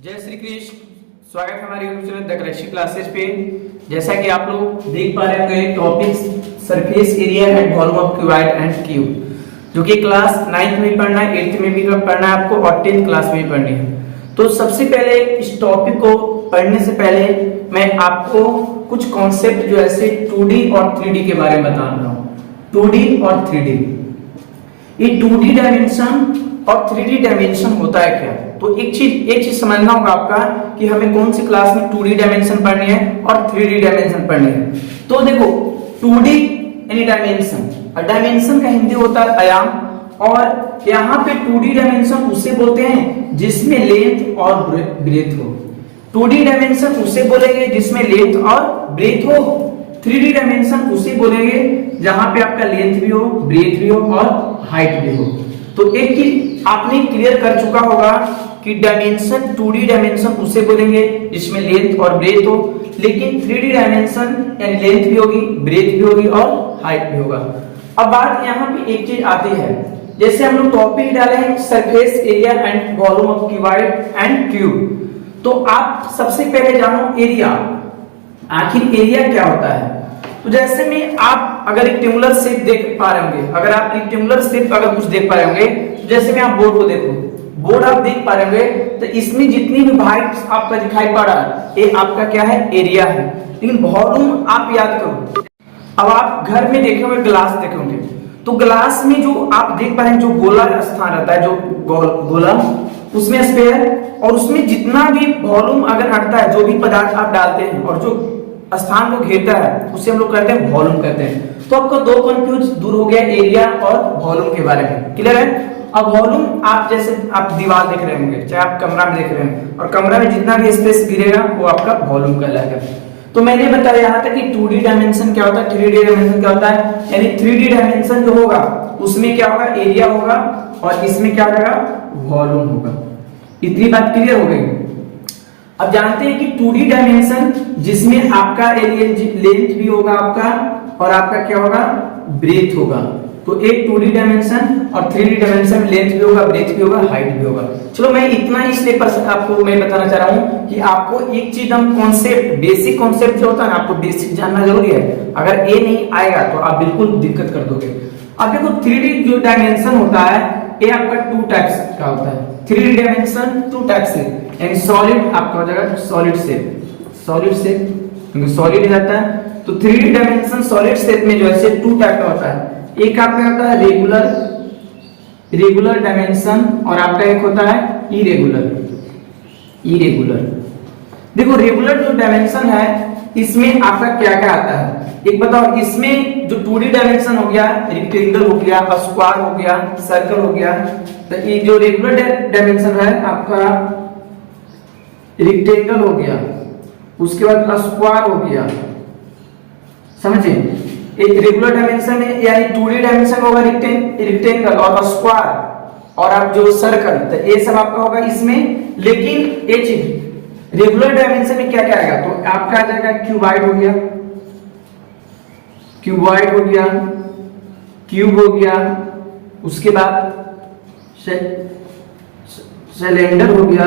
जय श्री कृष्ण। स्वागत है हमारे YouTube channel the Galaxy classes पे। जैसा कि आप लोग देख पा रहे हैं topics surface area and volume of cuboid and cube, जो कि क्लास 9th में पढ़ना है, 8th में भी पढ़ना है आपको और 10th क्लास में भी पढ़नी है। तो सबसे पहले इस टॉपिक को पढ़ने से पहले मैं आपको कुछ कॉन्सेप्ट जो ऐसे 2D और 3D के बारे में बता रहा हूँ। 2D और 3D, ये 2D डायमेंशन और 3D डायमेंशन होता है क्या? तो एक चीज समझना होगा आपका कि हमें कौन सी क्लास में 2D डायमेंशन पढ़नी है और 3D डायमेंशन पढ़नी है। तो देखो 2D यानी डायमेंशन, और डायमेंशन का हिंदी होता है आयाम, और यहाँ पे 2D डायमेंशन उसे बोलते हैं जिसमें लेंथ और ब्रेथ हो। 2D डायमेंशन उसे बोलेंगे जिसमें लेंथ और ब्रेथ हो। 3D डायमेंशन उसे बोलेंगे जहां पे आपका लेंथ भी हो, ब्रेथ भी हो और हाइट भी हो। तो एक चीज आपने क्लियर कर चुका होगा कि डायमेंशन 2D डायमेंशन उसे बोलेंगे जिसमें लेंथ और ब्रेथ हो, लेकिन 3D डायमेंशन यानी लेंथ भी होगी, ब्रेथ भी होगी और हाइट भी होगा। अब बात यहाँ पे एक चीज आती है, जैसे हम लोग टॉपिक डाले हैं surface area and volume of cuboid and cube. तो आप सबसे पहले जानो एरिया, आखिर एरिया क्या होता है। तो जैसे में आप अगर रेक्टेंगुलर शेप देख पा रहे होंगे, अगर आप रेक्टेंगुलर शेप अगर कुछ देख पा रहे होंगे, तो जैसे में आप बोर्ड को देखो, बोर्ड आप देख पा रहे होंगे, तो इसमें जितनी भी वाइट आपका दिखाई पड़ रहा है ये आपका क्या है, एरिया है। लेकिन वॉल्यूम आप याद करो, अब आप घर में देखे होंगे, ग्लास देखे होंगे, तो ग्लास में जो आप देख पा रहे हैं जो गोला स्थान रहता है, जो गोला उसमें स्फीयर, और उसमें जितना भी वॉल्यूम अगर हटता है, जो भी पदार्थ आप डालते हैं और जो स्थान को घेरता है उसे हम लोग कहते हैं वॉल्यूम कहते हैं। तो आपको दो कंफ्यूज दूर हो गया एरिया और वॉल्यूम के बारे में, क्लियर है। अब वॉल्यूम आप जैसे आप दीवार देख रहे होंगे, चाहे आप कमरा में देख रहे हैं, और कमरा में जितना भी स्पेस गिरेगा वो आपका वॉल्यूम कहलाएगा। तो मैंने बताया यहाँ तक कि 2D डायमेंशन क्या होता है, 3D डायमेंशन क्या होता है। यानी 3D डायमेंशन जो होगा उसमें क्या होगा, एरिया होगा, और इसमें क्या होगा, वॉल्यूम होगा। इतनी बात क्लियर हो गई। अब जानते हैं कि 2D डायमेंशन जिसमें आपका लेंथ भी होगा आपका, और आपका क्या होगा, ब्रेथ होगा। तो एक 2D डायमेंशन और 3D डायमेंशन में लेंथ भी होगा, ब्रेथ भी होगा, हाइट भी होगा। चलो मैं इतना इसलिए आपको मैं बताना चाह रहा हूं कि आपको एक चीज हम कॉन्सेप्ट, बेसिक कॉन्सेप्ट जो होता है ना, आपको बेसिक जानना जरूरी है। अगर ये नहीं आएगा तो आप बिल्कुल दिक्कत कर दोगे। अब देखो 3D जो डायमेंशन होता है ये आपका 2 टाइप्स का होता है। 3D डायमेंशन 2 टाइप से, यानी सॉलिड आपका हो जाएगा सॉलिड शेप, क्योंकि सॉलिड रहता है। तो 3D डायमेंशन सॉलिड शेप में जो है 2 टाइप का होता है। एक आपका होता है रेगुलर डायमेंशन, और आपका एक होता है इरेगुलर। देखो रेगुलर जो डायमेंशन है इसमें आपका क्या क्या आता है, एक बताओ। इसमें जो 2D डायमेंशन हो गया, रेक्टेंगल हो गया, स्क्वायर हो गया, सर्कल हो गया। तो ये जो रेगुलर डायमेंशन है आपका रेक्टेंगल हो गया, उसके बाद स्क्वायर हो गया, समझे। एक रेगुलर डायमेंशन में यानी 2D डायमेंशन होगा रेक्टेंगल और स्क्वायर, और आप जो सर्कल, तो ये सब आपका होगा इसमें। लेकिन ये चीज रेगुलर डायमेंशन में क्या क्या आएगा, तो आपका आ जाएगा क्यूबॉइड हो गया, क्यूब हो गया, उसके बाद सिलेंडर हो गया।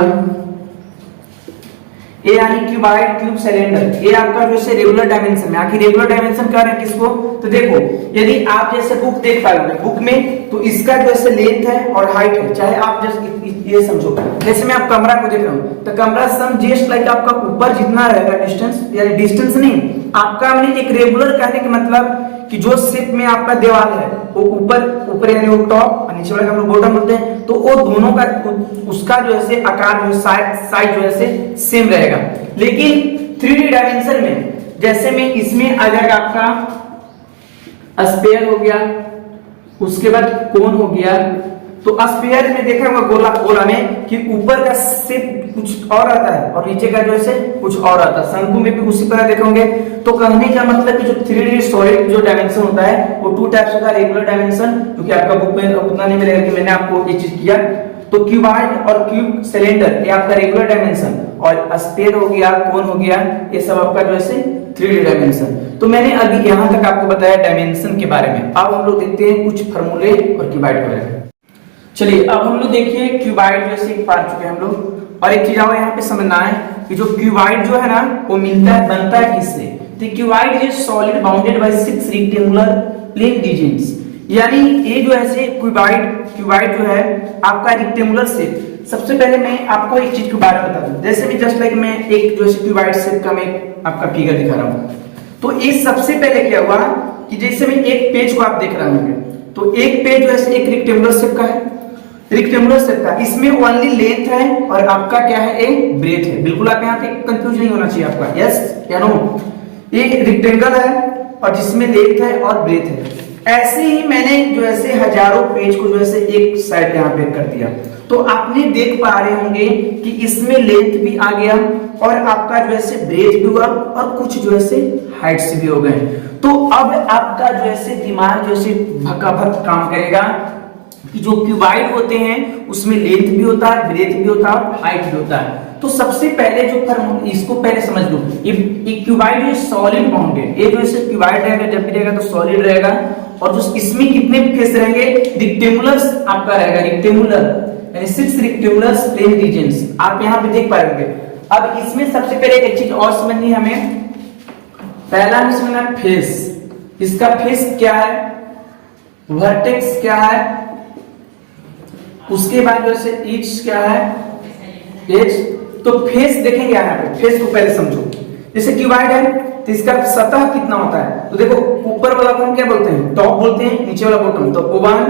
ये यानी क्यूबॉइड, क्यूब, सिलेंडर, ये आपका जो है रेगुलर डायमेंशन में। आखिर रेगुलर डायमेंशन क्या है किसको, तो देखो यदि आप जैसे बुक देख पा रहे हो, बुक में तो इसका जो है लेंथ है और हाइट है। चाहे आप जैसे ये समझो, जैसे मैं आप कमरा को देख रहा हूँ, तो कमरा सम जस्ट लाइक आपका ऊपर जितना रहेगा डिस्टेंस, यानी डिस्टेंस नहीं, आपका मैंने एक रेगुलर कहने का मतलब कि जो शेप में आपका दीवार है वो ऊपर यानी वो टॉप, नीचे वाले हम लोग बॉटम बोलते हैं, तो वो दोनों का उसका जो है आकार, जो साइज जो है सेम रहेगा। लेकिन 3D डायमेंशन में जैसे में इसमें आ जाएगा आपका स्फीयर हो गया, उसके बाद कोन हो गया। तो स्फीयर में देखा होगा गोला में कि ऊपर का शेप कुछ और आता है और नीचे का जो है कुछ और आता है। शंकु में भी उसी तरह देखे होंगे। तो कहने का मतलब कि जो 3D सॉलिड जो डायमेंशन होता है वो 2 टाइप्स होता है। रेगुलर डायमेंशन, क्योंकि आपका बुक में उतना नहीं मिलेगा कि मैंने आपको ये चीज किया। तो क्यूबॉइड और क्यूब, सिलेंडर, ये आपका रेगुलर डायमेंशन, और स्फीयर हो गया, कोन हो गया, ये सब आपका जो है 3D डायमेंशन। तो मैंने अभी यहां तक आपको बताया डायमेंशन के बारे में। अब हम लोग देखते हैं कुछ फार्मूले और क्यूबॉइड के बारे में। चलिए अब हम लोग देखिए क्यूबाइड जैसे पढ़ चुके हैं हम लोग, और एक चीज और यहाँ पे समझना है कि जो क्यूबाइड जो है ना वो मिलता है बनता है किससे। तो cuboid is solid bounded by 6 rectangular plane regions, यानी ये जो ऐसे क्यूबाइड जो है आपका रेक्टेंगुलर शेप। सबसे पहले मैं आपको एक चीज के बारे में बता दूं, जैसे भी जस्ट लाइक मैं एक जो है क्यूबाइड शेप का मैं आपका फिगर दिखा रहा हूँ। तो इस सबसे पहले क्या हुआ कि जैसे मैं एक पेज को आप देख रहे होंगे, तो एक पेज जैसे एक रेक्टेंगुलर शेप का है, रेक्टेंगुलर शेप का, इसमें ओनली लेंथ है और आपका क्या है एक ब्रेथ है। बिल्कुल आप यहाँ पे कंफ्यूज नहीं होना चाहिए आपका, यस या नो। ये रेक्टेंगल है और जिसमें लेंथ है और ब्रेथ है। ऐसे ही मैंने जो ऐसे हजारों पेज को जो ऐसे एक साइड यहाँ पे कर दिया, तो आपने देख पा रहे होंगे कि इसमें लेंथ भी आ गया और आपका जो ऐसे ब्रेथ भी हुआ और कुछ जो ऐसे हाइट्स भी हो गए। तो अब आपका जो ऐसे दिमाग जो ऐसे भक्का-भक काम करेगा कि जो क्यूबाइड होते हैं उसमें लेंथ भी होता है, ब्रेथ भी होता है और हाइट भी होता है। तो सबसे पहले जो इसको पहले समझ लो, ये क्यूबाइड है सॉलिड बाउंडेड, ये जो ऐसे क्यूबाइड रहेगा जब भी रहेगा तो सॉलिड रहेगा, और जो इसमें कितने फेस रहेंगे रेक्टेंगुलर आपका रहेगा, रेक्टेंगुलर यानी 6 रेक्टेंगुलर प्लेन रीजन्स आप यहाँ पे देख पाएंगे। अब इसमें सबसे पहले एक चीज और समझनी है हमें, पहला हमें समझना फेस, इसका फेस क्या है, वर्टेक्स क्या है, उसके बाद जो से एज क्या है, एज। तो फेस देखेंगे यहाँ पे, फेस को पहले समझो। जैसे क्यूबाइड है तो इसका सतह कितना होता है, तो देखो ऊपर वाला को हम क्या बोलते हैं, टॉप बोलते हैं, नीचे वाला बॉटम। तो 1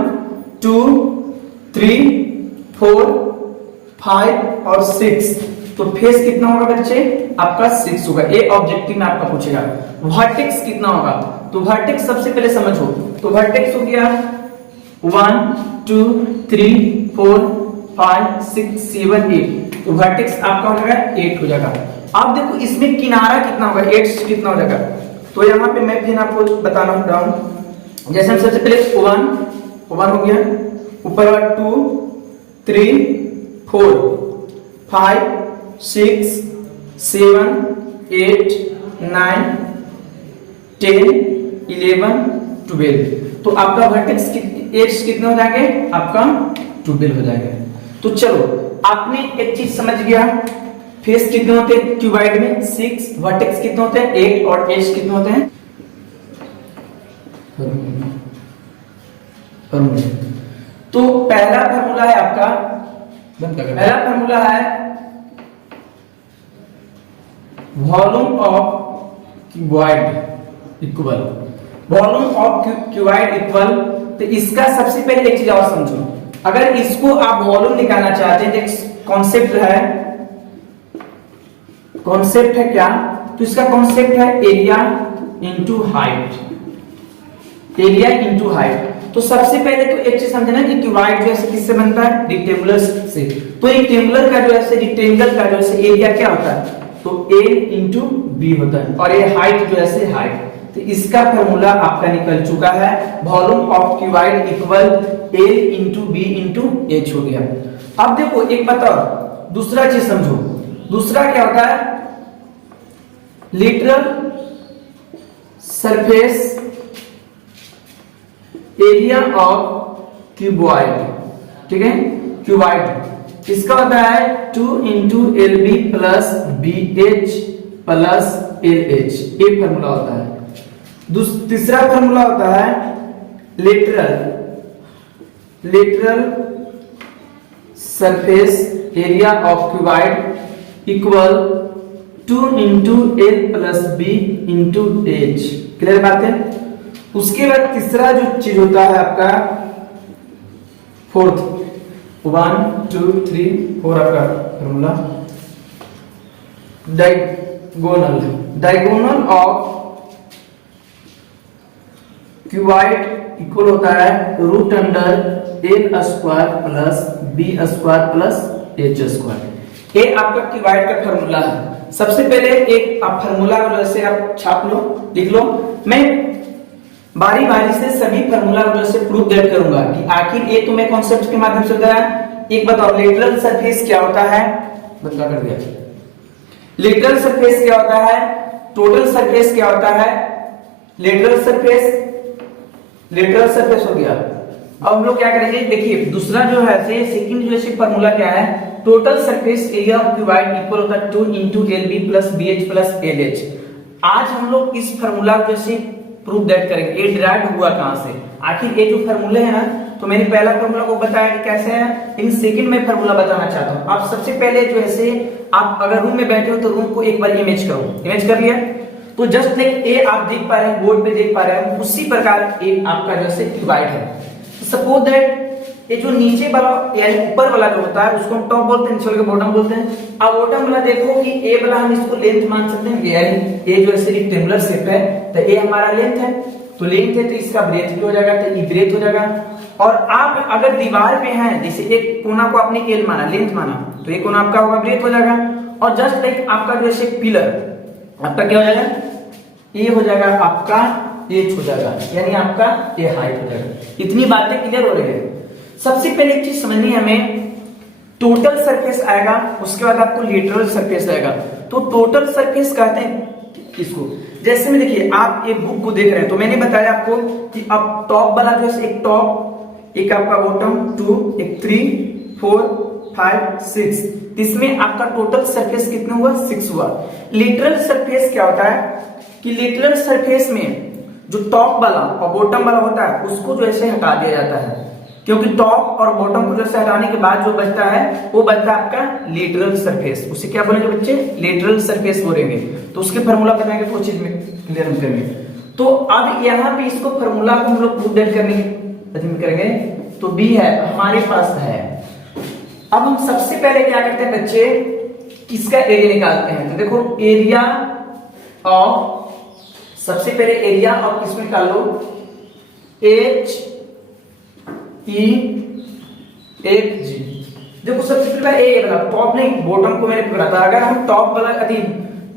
2 3 4 5 और 6, तो फेस कितना होगा बच्चे आपका 6 होगा। ये ऑब्जेक्टिव में आपका पूछेगा। वर्टेक्स कितना होगा, तो वर्टेक्स सबसे पहले समझो, तो वर्टेक्स हो गया 1 2 3 4 5 6 7 8, तो वर्टेक्स आपका हो जाएगा 8 हो जाएगा। अब देखो इसमें किनारा कितना होगा, 8 कितना हो जाएगा, तो यहाँ पे मैं फिर आपको बताना चाहता हूं। जैसे हम सबसे पहले 1 हो गया, ऊपर वाला 2 3 4 5 6 7 8 9 10 11 12, तो आपका वर्टेक्स एज कितने हो जाएंगे, आपका 12 हो जाएगा। तो चलो आपने एक चीज समझ गया, फेस कितने होते हैं क्यूबाइड में 6, वर्टेक्स कितने होते हैं 8 और एज कितने होते हैं। तो पहला फार्मूला है आपका, पहला फार्मूला है volume of cuboid equal, volume of cuboid equal. तो इसका सबसे पहले एक चीज और समझो, अगर इसको आप वॉल्यूम निकालना चाहते हैं, एक कॉन्सेप्ट है, कॉन्सेप्ट है क्या, तो इसका कॉन्सेप्ट है area into height, area into height. तो सबसे पहले तो एक चीज समझना कि क्यूबाइड जो है किससे बनता है, रेक्टेंगुलर से। तो रेक्टेंगुलर का जो है रेक्टेंगल का जो है एरिया क्या होता है, तो a इंटू बी होता है, और ये हाइट जो है हाइट। तो इसका फॉर्मूला आपका निकल चुका है, volume of cuboid equal a into B into H हो गया। अब देखो एक बताओ, दूसरा चीज समझो, दूसरा क्या होता है, literal surface area of cuboid, ठीक है, क्यूबाइड इसका होता है 2 into L B plus B H plus L H, ये फॉर्मूला होता है। तीसरा फॉर्मूला होता है lateral surface area of cuboid equal 2 into L plus B into H. Clear बात है। उसके बाद तीसरा जो चीज होता है आपका फोर्थ, 1 2 3 4 आपका formula diagonal of cuboid equal होता है root under L square plus B square plus H square. ये आपका क्यूबाइड का फॉर्मूला है। सबसे पहले एक आप फॉर्मूला जैसे आप छाप लो, लिख लो। मैं बारी बारी से सभी फॉर्मूला जैसे प्रूफ देट करूंगा कि आखिर ये तुम्हें कॉन्सेप्ट के माध्यम से बताया। एक बताओ लेटरल सरफेस क्या होता है, बता कर दिया। लेटरल सरफेस क्या होता है, टोटल सरफेस क्या होता है, लेटरल सरफेस हो गया अब हम लोग क्या करेंगे, देखिए दूसरा जो है सेकंड जो है फार्मूला क्या है, total surface area of cuboid equal होता है 2 into LB plus BH plus LH। आज हम लोग इस फार्मूला को जैसे प्रूव दैट करेंगे, ये डिराइव हुआ कहां से, आखिर ये जो फार्मूले है ना, तो मैंने पहला फार्मूला को बताया कि कैसे है, इन सेकंड में फार्मूला बताना चाहता हूं। आप सबसे पहले जो है आप अगर रूम में बैठे हो तो रूम को एक बार इमेज करो, इमेज कर लिया तो जस्ट लाइक ए आप देख पा रहे हैं, बोर्ड पे देख पा रहे हैं, उसी प्रकार ए आपका जैसे क्यूबॉइड है। सपोज दैट ये जो नीचे वाला यानी ऊपर वाला जो होता है उसको हम टॉप बोलते हैं, नीचे वाले को बॉटम बोलते हैं। अब बॉटम वाला देखो कि ए वाला हम इसको लेंथ मान सकते हैं, यानी ए जो है रेक्टेंगुलर शेप है तो ए हमारा लेंथ है, तो लेंथ है तो इसका ब्रेथ भी हो जाएगा, तो ये ब्रेथ हो जाएगा। और आप अगर दीवार पे हैं, जैसे एक कोना को आपने एल माना, लेंथ माना, तो एक कोना आपका होगा ब्रेथ हो जाएगा। और जस्ट लाइक आपका जो है पिलर आपका क्या हो जाएगा, ये हो जाएगा आपका एच हो जाएगा, यानी आपका ये हाइट हो जाएगा। इतनी बातें क्लियर हो रही है। सबसे पहले एक चीज समझनी है हमें, टोटल सरफेस आएगा, उसके बाद आपको लेटरल सरफेस आएगा। तो टोटल सरफेस कहते हैं इसको, जैसे में देखिए आप एक बुक को देख रहे हैं तो मैंने बताया आपको कि अब टॉप वाला जो है एक टॉप, एक आपका बॉटम, 2, एक 3, 4, 5, 6, इसमें आपका टोटल सरफेस कितना हुआ, 6 हुआ। लेटरल सरफेस क्या होता है कि लेटरल सरफेस में जो टॉप वाला और बॉटम वाला होता है उसको जो ऐसे हटा दिया जाता है, क्योंकि टॉप और बॉटम को जैसे हटाने के बाद जो बचता है वो बचता है आपका लेटरल सरफेस। उसे क्या बोलेंगे बच्चे, लेटरल सरफेस बोलेंगे। तो उसके फार्मूला बनाएंगे तो चीज में क्लियर हम करेंगे। तो अब यहाँ पे इसको फार्मूला को हम लोग प्रूव दैट करने की करेंगे, तो बी है हमारे पास है। अब हम सबसे पहले क्या करते हैं बच्चे, किसका एरिया निकालते हैं। तो देखो एरिया ऑफ, सबसे पहले एरिया ऑफ किसमें निकाल लो, एच ई एक जी। देखो सबसे पहले ए वाला टॉप नहीं बॉटम को मैंने पकड़ा था, अगर हम टॉप वाला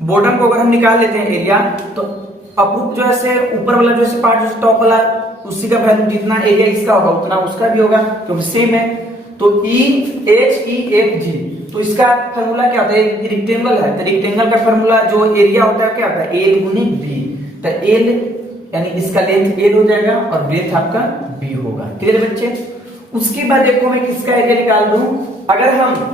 बॉटम को अगर हम निकाल लेते हैं एरिया, तो अप्रूव जो है ऊपर वाला जो है पार्ट जो टॉप वाला उसी का वैल्यू जितना एरिया इसका होगा उतना उसका भी होगा, क्योंकि सेम है। तो ई एच ई एक जी, तो इसका फार्मूला क्या होता है, रेक्टेंगल है तो रेक्टेंगल का फार्मूला जो एरिया होता है क्या होता है, एल गुने बी। तो एल यानी इसका लेंथ एल हो जाएगा और ब्रेथ आपका बी होगा। क्लियर बच्चे। उसके बाद देखो मैं किसका एरिया निकाल दूं, अगर हम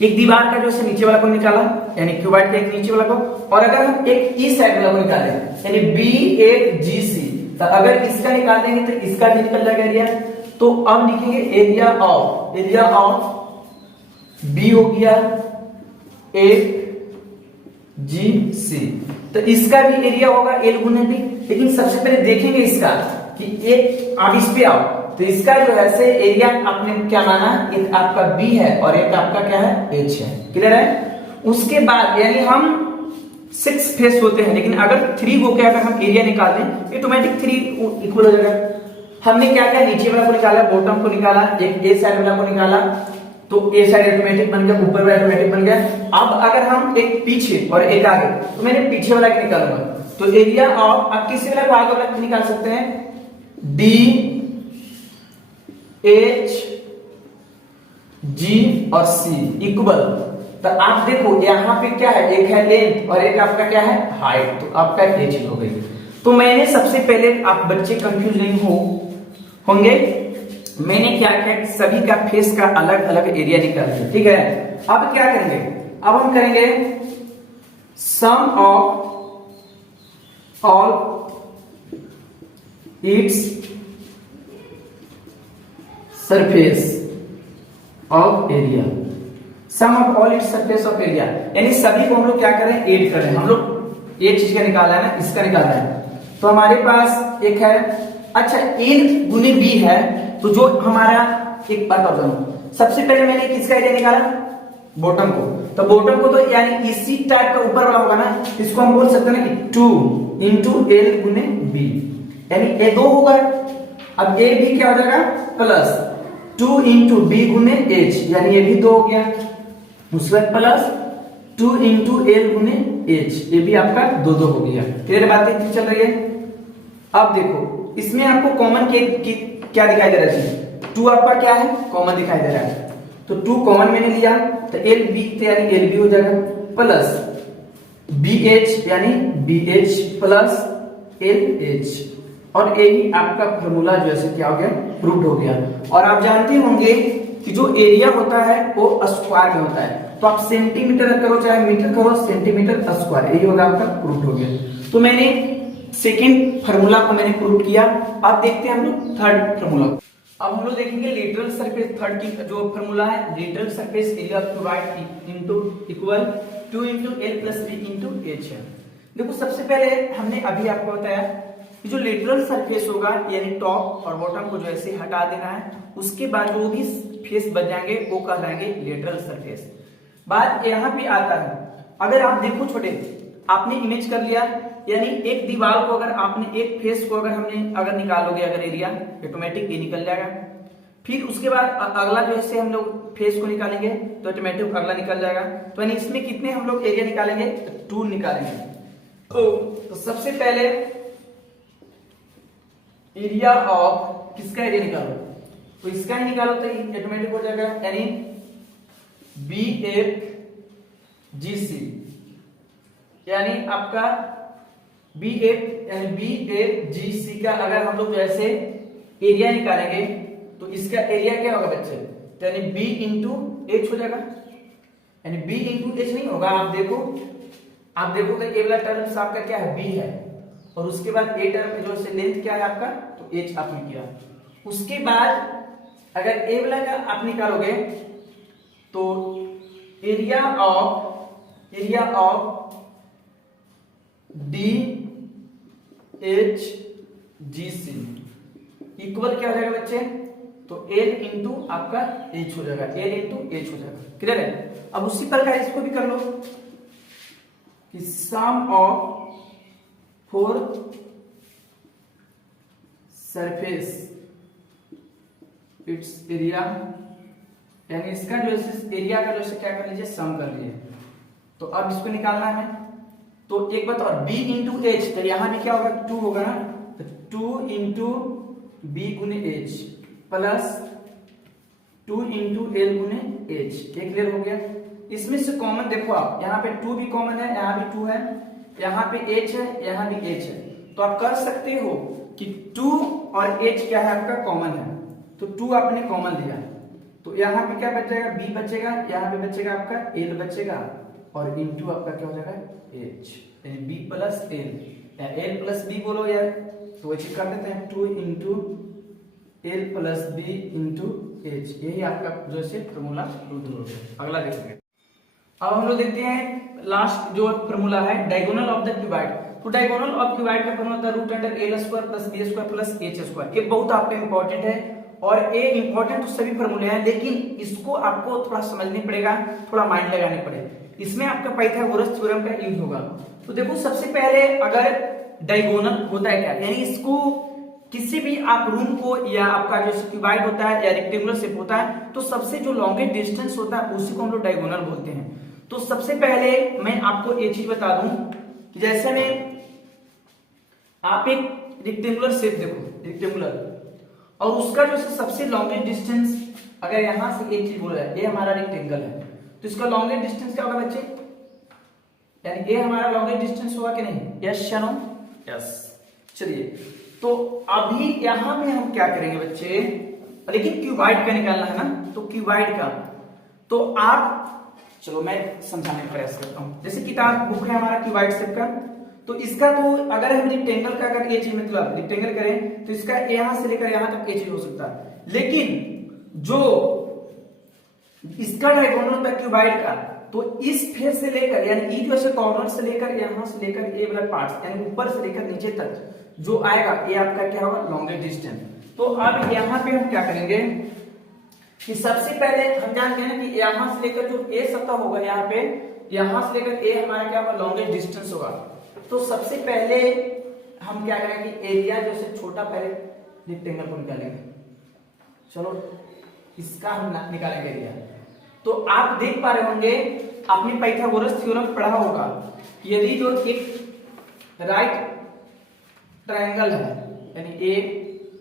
एक दीवार का जो नीचे वाला को निकाला यानी क्यूबॉइड का एक नीचे वाला को, और अगर हम एक इस साइड वाला को निकालें यानी बी एक जी सी, तो अगर इसका निकाल देंगे तो इसका भी निकल जाएगा एरिया। तो अब लिखेंगे एरिया ऑफ बी हो गया एक जी सी, तो इसका भी एरिया होगा एल गुने बी। लेकिन सबसे पहले देखेंगे इसका कि एक, आप इस पे आओ, तो इसका जो है से एरिया आपने क्या माना, एक आपका बी है और एक आपका क्या है एच है। क्लियर है। उसके बाद यानी हम 6 फेस होते हैं, लेकिन अगर 3 को क्या अगर हम एरिया निकाल दें ऑटोमेटिक 3 इक्वल हो जाएगा। हमने क्या किया, नीचे वाला को निकाला, बॉटम को निकाला, एक ए साइड वाला को निकाला, तो ए साइड ऑटोमेटिक बन गया, ऊपर वाला ऑटोमेटिक बन गया। अब अगर हम एक पीछे और एक आगे, तो मैंने पीछे वाला के निकालूंगा, तो एरिया ऑफ आप किसी वाला को आगे वाला निकाल सकते हैं, डी एच जी और सी इक्वल। तो आप देखो यहां पे क्या है, एक है लेंथ और एक आपका क्या है हाइट, तो आपका ये चीज हो गई। तो मैंने सबसे पहले, आप बच्चे कंफ्यूज नहीं होंगे, मैंने क्या किया कि सभी का फेस का अलग अलग एरिया निकाल दिया। ठीक है। अब क्या करेंगे, अब हम करेंगे sum of all its surface of area, sum of all its surface of area, यानी सभी को हम लोग क्या कर रहे हैं, ऐड कर रहे हैं। हम लोग एक चीज का निकाला है ना, इसका निकालना है। तो हमारे पास एक है, अच्छा एल गुने बी है, तो जो हमारा एक बात और जानो, सबसे पहले मैंने किसका एरिया निकाला, बॉटम को, तो बॉटम को तो यानी इसी टाइप का ऊपर वाला होगा ना, इसको हम बोल सकते हैं ना कि 2 इंटू एल गुने बी, यानी ए 2 होगा। अब ए भी क्या हो जाएगा प्लस 2 इंटू बी गुने एच, यानी ये भी 2 हो गया। उसके बाद प्लस 2 इंटू एल गुने एच, ये भी आपका 2 हो गया। क्लियर बातें चल रही है। अब देखो इसमें आपको कॉमन की क्या दिखाई दे रहा है, 2 आपका क्या है कॉमन दिखाई दे रहा है, तो 2 कॉमन मैंने लिया, तो एल बी यानी एल बी हो जाएगा, प्लस बी एच यानी B H plus L H, और यही आपका फॉर्मूला जो है क्या हो गया रूट हो गया। और आप जानते होंगे कि जो एरिया होता है वो स्क्वायर में होता है, तो आप सेंटीमीटर करो चाहे मीटर करो, सेंटीमीटर स्क्वायर, यही होगा आपका रूट हो गया। तो मैंने सेकेंड फार्मूला को मैंने प्रूव किया। अब देखते हैं हम लोग थर्ड फार्मूला। अब हम लोग देखेंगे लेटरल सरफेस, थर्ड की जो फार्मूला है, lateral surface area cuboid into equal 2 × L + B × H है। देखो सबसे पहले हमने अभी आपको बताया कि जो लेटरल सरफेस होगा यानी टॉप और बॉटम को जो ऐसे हटा देना है, उसके बाद जो भी फेस बच जाएंगे वो कहलाएंगे लेटरल सरफेस। बात यहाँ पे आता है, अगर आप देखो छोटे, आपने इमेज कर लिया, यानी एक दीवार को अगर आपने एक फेस को अगर निकालोगे अगर एरिया, ऑटोमेटिक ये निकल जाएगा। फिर उसके बाद अगला जो है हम लोग फेस को निकालेंगे तो ऑटोमेटिक अगला निकल जाएगा। तो यानी इसमें कितने हम लोग एरिया निकालेंगे, 2 निकालेंगे। तो सबसे पहले एरिया ऑफ किसका एरिया निकालो, तो इसका ही निकालो तो ऑटोमेटिक हो जाएगा, यानी BFGC, यानी आपका BFGC का अगर हम लोग जैसे एरिया निकालेंगे तो इसका एरिया क्या होगा बच्चे, यानी B × H हो जाएगा, यानी B × H नहीं होगा। आप देखो तो ये वाला टर्म आपका क्या है, B है, और उसके बाद ए टर्म जो से लेंथ क्या है आपका, तो H आपने किया। उसके बाद अगर ए वाला का आप निकालोगे तो एरिया ऑफ DHGC इक्वल क्या हो जाएगा बच्चे, तो L × आपका H हो जाएगा, L × H हो जाएगा। क्लियर है। अब उसी प्रकार इसको भी कर लो कि सम ऑफ 4 सरफेस इट्स एरिया, यानी इसका जो एरिया का जो क्या कर लीजिए, सम कर लीजिए। तो अब इसको निकालना है, तो एक बात और B × H, तो यहां भी क्या होगा, 2 होगा ना, तो 2 × B × H plus 2 × L × H, ये क्लियर हो गया। इसमें से कॉमन देखो आप, यहाँ पे 2 भी कॉमन है, यहाँ भी 2 है, यहाँ पे H है, यहाँ भी H है, तो आप कर सकते हो कि 2 और H क्या है आपका कॉमन है, तो 2 आपने कॉमन लिया, तो यहाँ पे क्या बचेगा, B बचेगा, यहाँ पे बचेगा आपका L बचेगा, और इनटू आपका क्या हो जाएगा H, यानी B + L, या L + B बोलो यार, तो वैसे कर देते हैं 2 × L + B × H, यही आपका जो है फार्मूला रूट हो गया। अगला देखेंगे। अब हम लोग देखते हैं लास्ट जो फार्मूला है डायगोनल ऑफ द क्यूबाइड। तो डायगोनल ऑफ क्यूबाइड का फार्मूला था √L² + B² + H²। ये बहुत आपका इंपॉर्टेंट है, और ये इंपॉर्टेंट तो सभी फार्मूले हैं, लेकिन इसको आपको थोड़ा समझनी पड़ेगा, थोड़ा माइंड लगाने पड़ेगा। इसमें आपका पाइथागोरस थ्योरम का यूज होगा। तो देखो सबसे पहले अगर डायगोनल होता है क्या, यानी इसको किसी भी आप रूम को, या आपका जो क्यूबाइड होता है या रेक्टेंगुलर शेप होता है, तो सबसे जो लॉन्गेस्ट डिस्टेंस होता है उसी को हम लोग डायगोनल बोलते हैं। तो सबसे पहले मैं आपको ये चीज बता दूं कि जैसे में आप एक रेक्टेंगुलर शेप देखो, रेक्टेंगुलर, और उसका जो सबसे लॉन्गेस्ट डिस्टेंस, अगर यहां से एक चीज बोला है, ये हमारा रेक्टेंगल है, तो इसका लॉन्गेस्ट डिस्टेंस क्या होगा बच्चे, यानी ये हमारा लॉन्गेस्ट डिस्टेंस होगा कि नहीं, यस या नो, यस। चलिए, तो अभी यहां पे हम क्या करेंगे बच्चे, लेकिन क्यूबाइड का निकालना है ना, तो क्यूबाइड का, तो आप चलो मैं समझाने का प्रयास करता हूं। जैसे किताब बुक है हमारा क्यूबाइड शेप का, तो इसका तो अगर हम रेक्टेंगल का अगर ये चीज मतलब रेक्टेंगल करें तो इसका यहां से लेकर यहां तक ये चीज हो सकता है, लेकिन जो इसका डायगोनल होता है क्यूबाइड का, तो इस फेस से लेकर यानी ई जो ऐसे कॉर्नर से लेकर यहां से लेकर ए वाला पार्ट, यानी ऊपर से लेकर नीचे तक जो आएगा, ये आपका क्या होगा, लॉन्गेस्ट डिस्टेंस। तो अब यहां पे हम क्या करेंगे कि सबसे पहले हम जानते हैं कि यहां से लेकर जो ए सतह होगा, यहाँ पे यहां से लेकर ए हमारा क्या होगा, लॉन्गेस्ट डिस्टेंस होगा। तो सबसे पहले हम क्या करेंगे कि एरिया जो से छोटा पहले रेक्टेंगल को निकालेंगे। चलो इसका हम निकालेंगे एरिया। तो आप देख पा रहे होंगे, आपने पाइथागोरस थ्योरम पढ़ा होगा, यदि जो एक राइट ट्रायंगल है यानी ए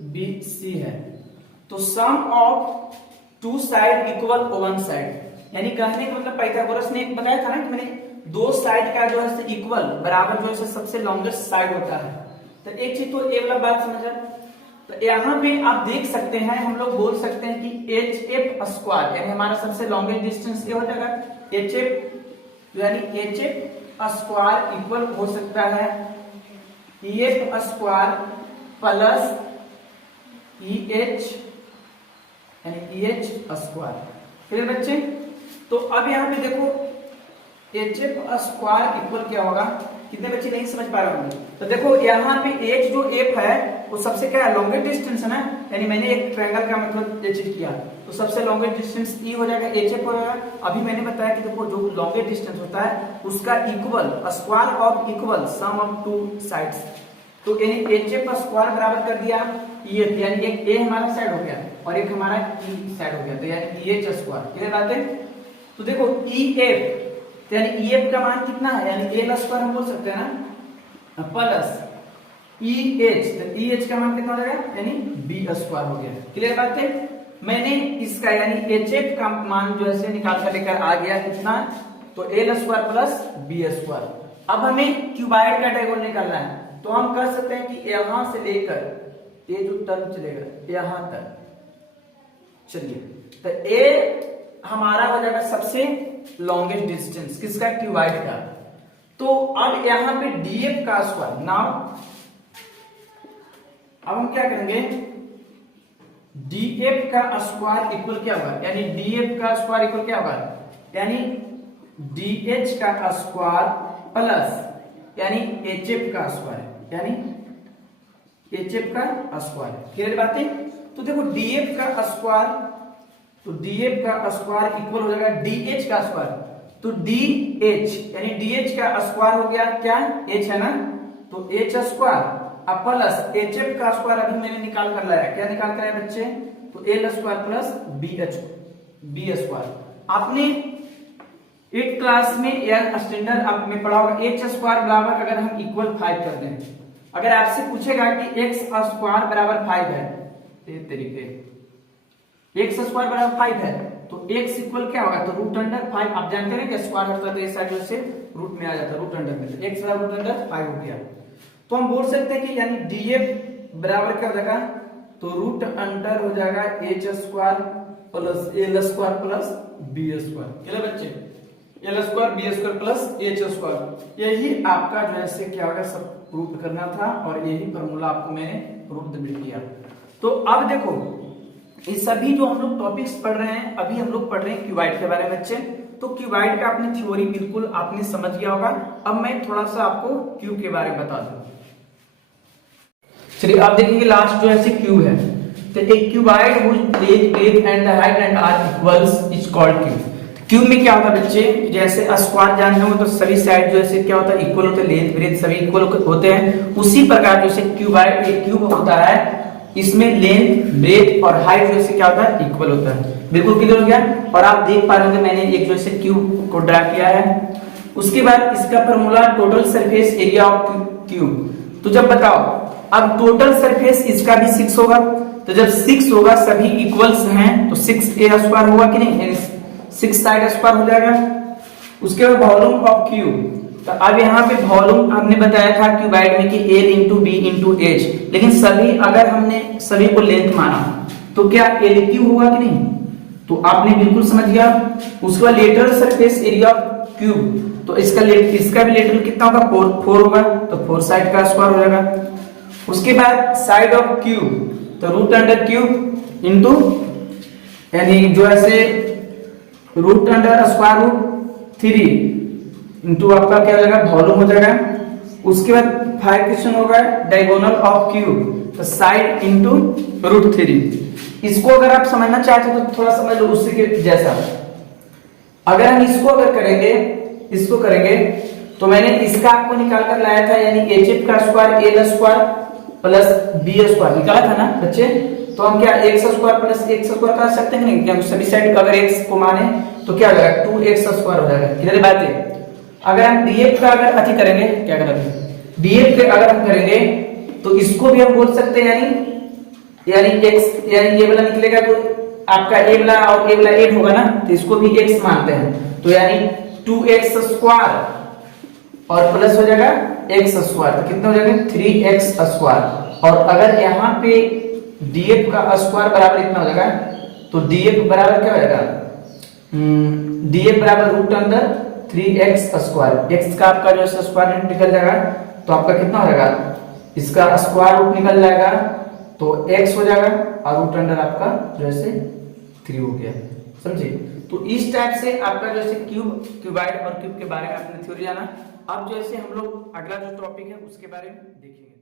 बी सी है, तो सम ऑफ 2 साइड इक्वल 1 साइड, यानी कहने का मतलब पाइथागोरस ने एक बताया था ना कि मैंने 2 साइड का जो है इक्वल बराबर जो है सबसे लॉन्गेस्ट साइड होता है। तो एक चीज तो ये वाला बात समझा, तो यहाँ पे आप देख सकते हैं, हम लोग बोल सकते हैं कि एच एफ स्क्वायर यानी हमारा सबसे लॉन्गेस्ट डिस्टेंस ये हो जाएगा एच एफ, यानी एच एफ स्क्वायर इक्वल हो सकता है E F square plus E H यानी ई एच स्क्वायर। क्लियर बच्चे? तो अब यहाँ पे देखो एच एफ स्क्वायर इक्वल क्या होगा, कितने बच्चे नहीं समझ पा रहे होंगे। तो देखो यहाँ पे एच जो एफ है वो सबसे क्या है, लॉन्गेस्ट डिस्टेंस है ना, यानी मैंने एक ट्रायंगल का मतलब चीज किया तो सबसे लॉन्गेस्ट डिस्टेंस ई हो जाएगा, एच एफ हो जाएगा। अभी मैंने बताया कि देखो जो लॉन्गेस्ट डिस्टेंस होता है उसका equal square of equal some of two sides, तो यानी एच एफ स्क्वायर बराबर कर दिया ई एफ, यानी एक ए हमारा साइड हो गया और एक हमारा ई साइड हो गया, तो यानी ई एच स्क्वायर। क्लियर बात है? तो देखो ई एफ यानी ई एफ का मान कितना है, यानी ए स्क्वायर हम बोल सकते हैं ना, प्लस ई एच, तो ई एच का मान कितना हो जाएगा, यानी बी स्क्वायर हो गया। क्लियर बात है? मैंने इसका यानी एच एफ का मान जो है निकाल कर लेकर आ गया कितना, तो L square plus B square. अब हमें क्यूबाइड का डायगोनल निकालना है, तो हम कर सकते हैं कि यहां से लेकर ये जो टर्म चलेगा यहां तक, चलिए तो ए हमारा हो जाएगा सबसे लॉन्गेस्ट डिस्टेंस किसका, क्यूबाइड का। तो अब यहां पे डीएफ का स्क्वायर, नाउ अब हम क्या करेंगे, डीएफ का स्क्वायर इक्वल क्या होगा, यानी डीएफ का स्क्वायर इक्वल क्या होगा, यानी डीएच का स्क्वायर प्लस यानी एचएफ का स्क्वायर, यानी एचएफ का स्क्वायर। क्लियर बात है? तो देखो डीएफ का स्क्वायर, तो डीएफ का स्क्वायर इक्वल हो जाएगा डीएच का स्क्वायर, तो डीएच यानी डीएच का स्क्वायर हो गया क्या, एच है ना, तो एच स्क्वायर अब प्लस एचएफ का स्क्वायर अभी मैंने निकाल कर लाया, क्या निकाल कर आया बच्चे, तो L square plus B square. आपने 8th क्लास में या स्टैंडर्ड आप में पढ़ा होगा एच स्क्वायर बराबर अगर हम इक्वल 5 कर दें, अगर आपसे पूछेगा कि एक्स स्क्वायर बराबर 5 है, ये तरीके एक्स स्क्वायर बराबर 5 है तो एक्स इक्वल क्या होगा, तो रूट अंडर 5। आप जानते हैं कि स्क्वायर हटता है तो इस साइड से रूट में आ जाता है, रूट अंडर में, एक्स बराबर रूट अंडर 5 हो गया। तो हम बोल सकते हैं कि यानी डीएफ बराबर क्या हो जाएगा, तो रूट अंडर हो जाएगा H square plus L square plus B square. क्या बच्चे, L square B square plus H square, यही आपका जो है क्या होगा, सब प्रूफ करना था और यही फॉर्मूला आपको मैंने प्रूफ भी किया। तो अब देखो ये सभी जो हम लोग टॉपिक्स पढ़ रहे हैं, अभी हम लोग पढ़ रहे हैं क्यूबाइड के बारे में बच्चे। तो क्यूबाइड का आपने थ्योरी बिल्कुल आपने समझ गया होगा। अब मैं थोड़ा सा आपको क्यूब के बारे में बता दूं। चलिए आप देखेंगे लास्ट जो है क्यूब है, तो एक cuboid whose breadth and the height and are equals is called cube. Cube में क्या होता है बच्चे, जैसे स्क्वायर जानते हो तो सभी साइड जो है क्या होता है, इक्वल होते हैं, लेंथ ब्रेथ सभी इक्वल होते हैं। उसी प्रकार जैसे क्यूबाइड एक क्यूब होता है, इसमें लेंथ ब्रेथ और हाइट जो है क्या होता है, इक्वल होता है। बिल्कुल क्लियर हो गया। और आप देख पा रहे होंगे मैंने एक जो है क्यूब को ड्रा किया है। उसके बाद इसका formula total surface area of cube. तो जब बताओ अब टोटल सरफेस इसका भी 6 होगा, तो जब 6 होगा सभी इक्वल्स हैं तो 6 ए स्क्वायर होगा कि नहीं, 6 साइड स्क्वायर हो जाएगा। उसके बाद वॉल्यूम ऑफ क्यूब, तो अब यहाँ पे वॉल्यूम हमने बताया था क्यूबाइड में कि L into B into H, लेकिन सभी अगर हमने सभी को लेंथ माना तो क्या एल क्यूब होगा कि नहीं, तो आपने बिल्कुल समझ गया। उसके बाद lateral surface area of cube, तो इसका भी लेटरल कितना होगा, 4 होगा, तो 4 साइड का स्क्वायर हो जाएगा। उसके बाद साइड ऑफ क्यूब, तो रूट अंडर क्यूब इंटू यानी जो ऐसे root under square root 3 into आपका क्या हो जाएगा, वॉल्यूम हो जाएगा। उसके बाद 5 क्वेश्चन होगा डायगोनल ऑफ क्यूब, तो साइड इंटू रूट 3। इसको अगर आप समझना चाहते हो तो थोड़ा समझ लो उसी के जैसा। अगर हम इसको अगर करेंगे, इसको करेंगे तो मैंने इसका आपको निकाल कर लाया था, यानी एच एफ का square L square plus B square निकाला था ना बच्चे। तो हम क्या X square plus X square कर सकते हैं नहीं, सभी साइड अगर एक्स को माने तो क्या हो जाएगा, 2x स्क्वायर हो जाएगा। किधर बात है, अगर हम डीएफ का अगर अति करेंगे, क्या करेंगे डीएफ के अगर हम करेंगे तो इसको भी हम बोल सकते हैं यानी x यानी ये वाला निकलेगा तो आपका ए वाला और ए वाला 8 होगा ना, तो इसको भी x मानते हैं, तो यानी 2x स्क्वायर और प्लस हो जाएगा x स्क्वायर, तो कितना हो जाएगा 3x स्क्वायर। और अगर यहाँ पे df का स्क्वायर बराबर इतना हो जाएगा, तो df बराबर क्या हो जाएगा, df बराबर रूट अंदर 3x स्क्वायर, x का आपका जो है स्क्वायर रूट निकल जाएगा, तो आपका कितना हो जाएगा, इसका स्क्वायर रूट निकल जाएगा तो x हो जाएगा और रूट अंडर आपका जो है 3 हो गया, समझे। तो इस टाइप से आपका जो है क्यूब, क्यूबाइड और क्यूब के बारे में आपने थ्योरी जाना। अब जैसे हम लोग अगला जो टॉपिक है उसके बारे में देखेंगे।